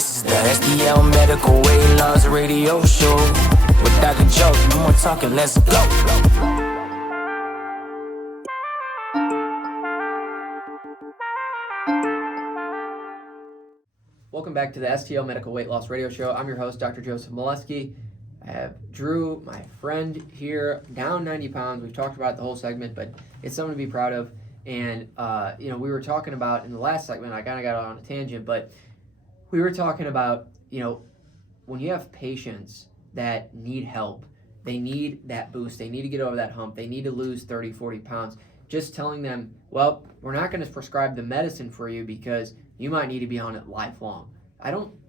This is the STL Medical Weight Loss radio show with Dr. Joe. No more talking, let's go. Welcome back to the STL Medical Weight Loss radio show. I'm your host, Dr. Joseph Moleski. I have Drew, my friend here, down 90 pounds. We've talked about the whole segment, but it's something to be proud of. And, we were talking about in the last segment, I kind of got on a tangent, but we were talking about, when you have patients that need help, they need that boost, they need to get over that hump, they need to lose 30, 40 pounds, just telling them, well, we're not going to prescribe the medicine for you because you might need to be on it lifelong.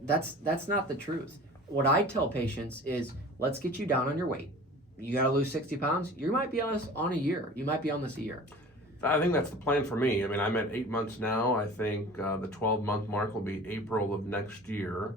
That's not the truth. What I tell patients is, let's get you down on your weight. You got to lose 60 pounds. You might be on this on a year. You might be on this a year. I think that's the plan for me. I mean, I'm at 8 months now. I think the 12-month mark will be April of next year,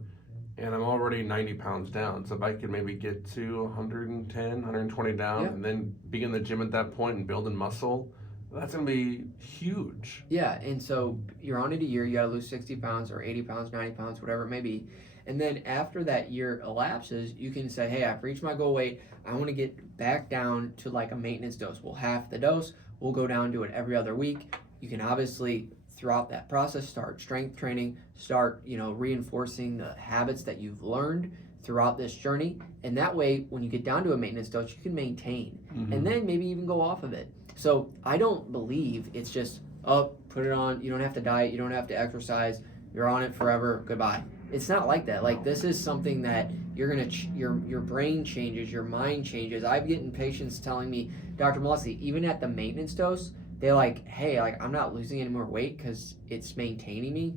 and I'm already 90 pounds down. So if I could maybe get to 110, 120 down, and then be in the gym at that point and building muscle, that's going to be huge. Yeah, and so you're on it a year. You got to lose 60 pounds or 80 pounds, 90 pounds, whatever it may be. And then after that year elapses, you can say, hey, I've reached my goal weight. I want to get back down to like a maintenance dose. We'll half the dose. We'll go down to it every other week. You can obviously, throughout that process, start strength training, start, reinforcing the habits that you've learned throughout this journey. And that way, when you get down to a maintenance dose, you can maintain. And then maybe even go off of it. So I don't believe it's just, put it on. You don't have to diet. You don't have to exercise. You're on it forever. Goodbye. It's not like that. Like, this is something that you're gonna your brain changes, your mind changes. I've getting patients telling me, Dr. Moleski, even at the maintenance dose, they're like, hey, I'm not losing any more weight because it's maintaining me,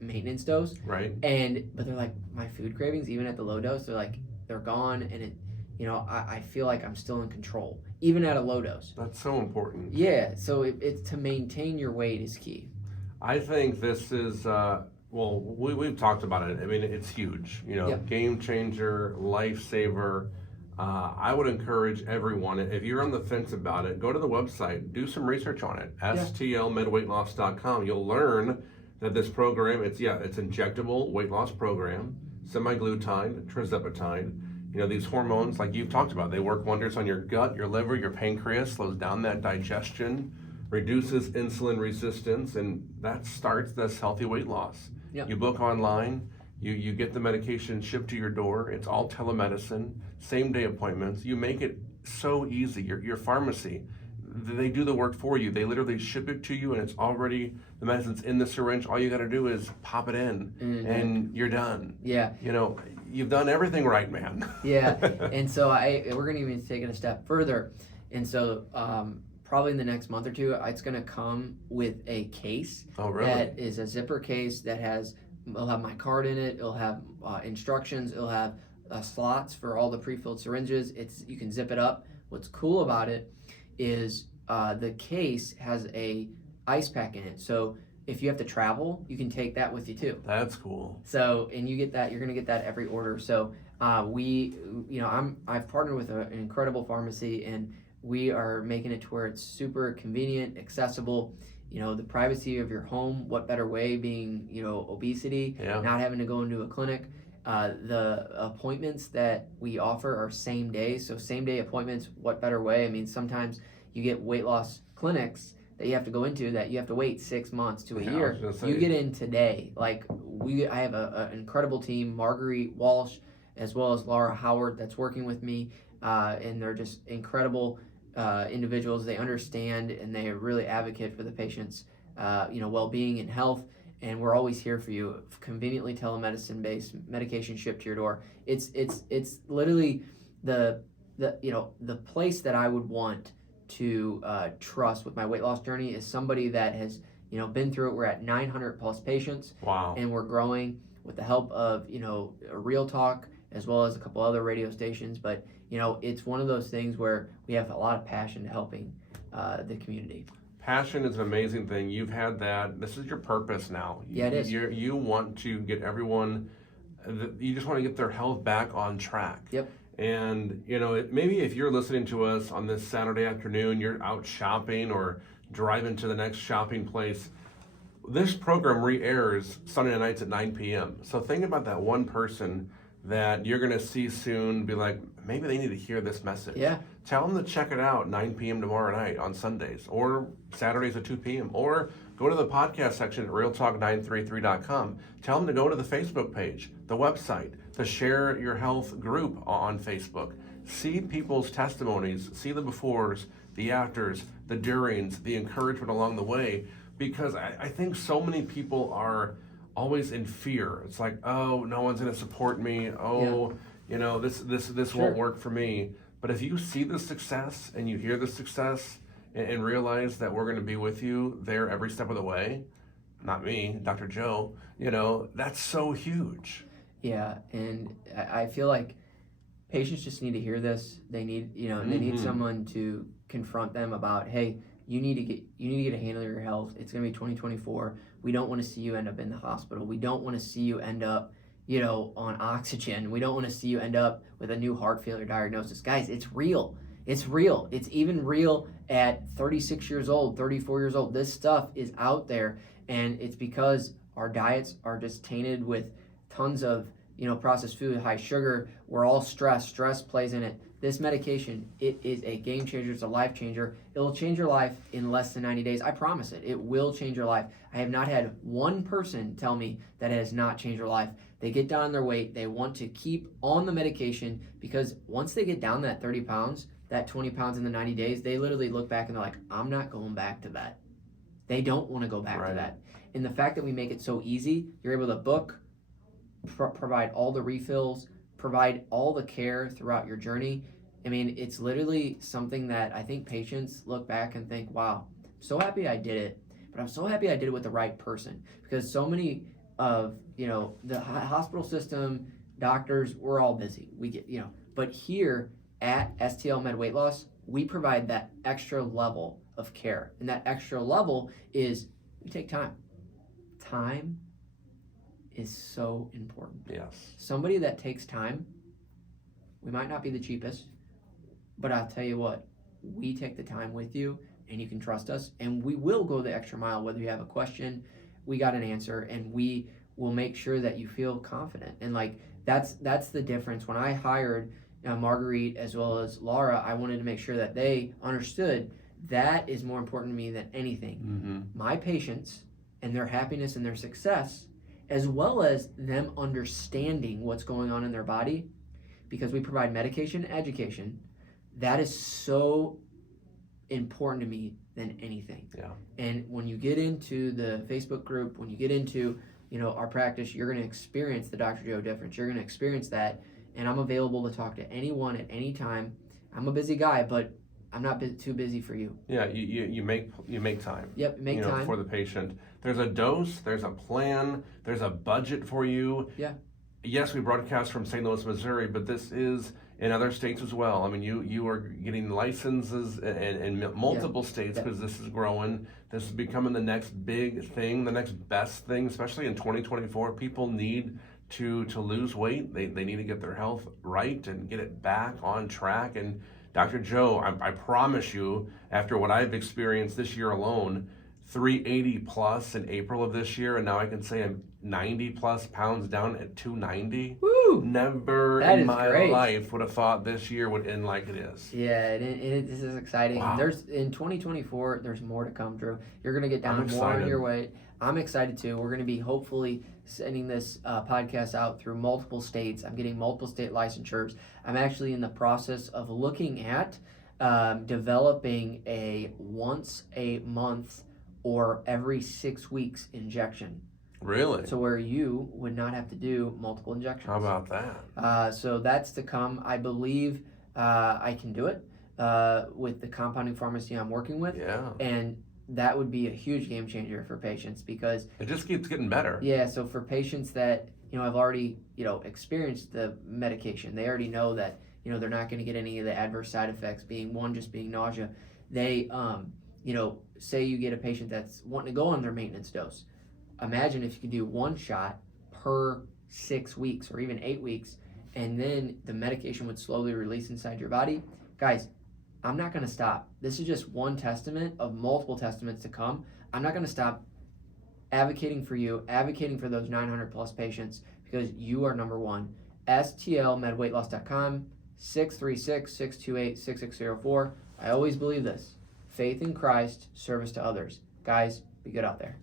maintenance dose. Right. But they're like, my food cravings, even at the low dose, they're gone, and it, I feel like I'm still in control, even at a low dose. That's so important. Yeah. So it's to maintain your weight is key. I think this is. We've talked about it. I mean, it's huge. Game changer, lifesaver. I would encourage everyone, if you're on the fence about it, go to the website, do some research on it. STL Med Weight Loss.com. You'll learn that this program, it's injectable weight loss program, semaglutide, tirzepatide. These hormones, like you've talked about, they work wonders on your gut, your liver, your pancreas, slows down that digestion, reduces insulin resistance, and that starts this healthy weight loss. You book online, you get the medication shipped to your door. It's all telemedicine, same day appointments. You make it so easy. Your pharmacy, they do the work for you. They literally ship it to you, and it's already, the medicine's in the syringe. All you got to do is pop it in, and you're done. Yeah. You've done everything right, man. Yeah, and so we're going to even take it a step further. And so probably in the next month or two, it's going to come with a case. Oh, really? That is a zipper case that it'll have my card in it. It'll have instructions. It'll have slots for all the pre-filled syringes. You can zip it up. What's cool about it is the case has a ice pack in it. So if you have to travel, you can take that with you too. That's cool. So, and you get that, you're going to get that every order. So I've partnered with an incredible pharmacy, and we are making it to where it's super convenient, accessible, the privacy of your home. What better way being, obesity, not having to go into a clinic. The appointments that we offer are same day. So same day appointments, what better way? I mean, sometimes you get weight loss clinics that you have to go into that you have to wait 6 months to a year. You get in today. I have an incredible team, Marguerite Walsh, as well as Laura Howard, that's working with me. And they're just incredible individuals. They understand, and they really advocate for the patient's well-being and health. And we're always here for you. Conveniently telemedicine-based, medication shipped to your door. It's literally the place that I would want to trust with my weight loss journey is somebody that has been through it. We're at 900 plus patients. Wow. And we're growing with the help of Real Talk, as well as a couple other radio stations. But it's one of those things where we have a lot of passion to helping the community. Passion is an amazing thing. You've had that. This is your purpose now. Yeah, it is. You want to get everyone, you just want to get their health back on track. Yep. And, maybe if you're listening to us on this Saturday afternoon, you're out shopping or driving to the next shopping place, this program re-airs Sunday nights at 9 p.m. So think about that one person that you're going to see soon, be like, maybe they need to hear this message. Yeah. Tell them to check it out 9 p.m. tomorrow night on Sundays or Saturdays at 2 p.m. or go to the podcast section at realtalk933.com. Tell them to go to the Facebook page, the website, the Share Your Health group on Facebook. See people's testimonies, see the befores, the afters, the durings, the encouragement along the way, because I think so many people are always in fear. It's like, oh, no one's going to support me. Oh, this won't work for me. But if you see the success and you hear the success and realize that we're going to be with you there every step of the way, not me, Dr. Joe, that's so huge. Yeah, and I feel like patients just need to hear this. They need, they need someone to confront them about, hey, you need to get a handle on your health. It's going to be 2024. We don't want to see you end up in the hospital. We don't want to see you end up, on oxygen. We don't want to see you end up with a new heart failure diagnosis. Guys, it's real. It's real. It's even real at 36 years old, 34 years old. This stuff is out there, and it's because our diets are just tainted with tons of, processed food, high sugar. We're all stressed. Stress plays in it. This medication, it is a game changer. It's a life changer. It'll change your life in less than 90 days. I promise it. It will change your life. I have not had one person tell me that it has not changed their life. They get down on their weight. They want to keep on the medication because once they get down that 30 pounds, that 20 pounds in the 90 days, they literally look back and they're like, I'm not going back to that. They don't want to go back to that. And the fact that we make it so easy, you're able to book, provide all the refills, provide all the care throughout your journey. I mean, it's literally something that I think patients look back and think, wow, I'm so happy I did it, but I'm so happy I did it with the right person. Because so many of, the hospital system, doctors, we're all busy. We get, but here at STL Med Weight Loss, we provide that extra level of care. And that extra level is we take time. Time is so important. Yes. Somebody that takes time, we might not be the cheapest, but I'll tell you what, we take the time with you and you can trust us and we will go the extra mile. Whether you have a question, we got an answer and we will make sure that you feel confident. And that's the difference. When I hired Marguerite as well as Laura, I wanted to make sure that they understood that is more important to me than anything. Mm-hmm. My patients and their happiness and their success, as well as them understanding what's going on in their body, because we provide medication education. That is so important to me than anything. Yeah. And when you get into the Facebook group, when you get into, our practice, you're going to experience the Dr. Joe difference. You're going to experience that. And I'm available to talk to anyone at any time. I'm a busy guy, but I'm not too busy for you. Yeah, you make time. Yep, make time for the patient. There's a dose, there's a plan, there's a budget for you. Yeah. Yes, we broadcast from St. Louis, Missouri, but this is in other states as well. I mean, you are getting licenses in multiple states because this is growing. This is becoming the next big thing, the next best thing, especially in 2024. People need to lose weight. They need to get their health right and get it back on track. And Dr. Joe, I promise you, after what I've experienced this year alone, 380 plus in April of this year, and now I can say I'm 90 plus pounds down at 290. Woo! Never in my life would have thought this year would end like it is. Yeah, this is exciting. Wow. In 2024, there's more to come, Drew. You're going to get down more on your weight. I'm excited too. We're going to be hopefully sending this podcast out through multiple states. I'm getting multiple state licensures. I'm actually in the process of looking at developing a once a month or every 6 weeks injection. Really? So where you would not have to do multiple injections. How about that? So that's to come. I believe I can do it with the compounding pharmacy I'm working with. Yeah. And that would be a huge game changer for patients because it just keeps getting better. Yeah. So for patients that have already experienced the medication, they already know that they're not going to get any of the adverse side effects. Being nausea. They say you get a patient that's wanting to go on their maintenance dose. Imagine if you could do one shot per 6 weeks or even 8 weeks, and then the medication would slowly release inside your body. Guys, I'm not going to stop. This is just one testament of multiple testaments to come. I'm not going to stop advocating for you, advocating for those 900 plus patients, because you are number one. STLMedWeightLoss.com, 636-628-6604. I always believe this. Faith in Christ, service to others. Guys, be good out there.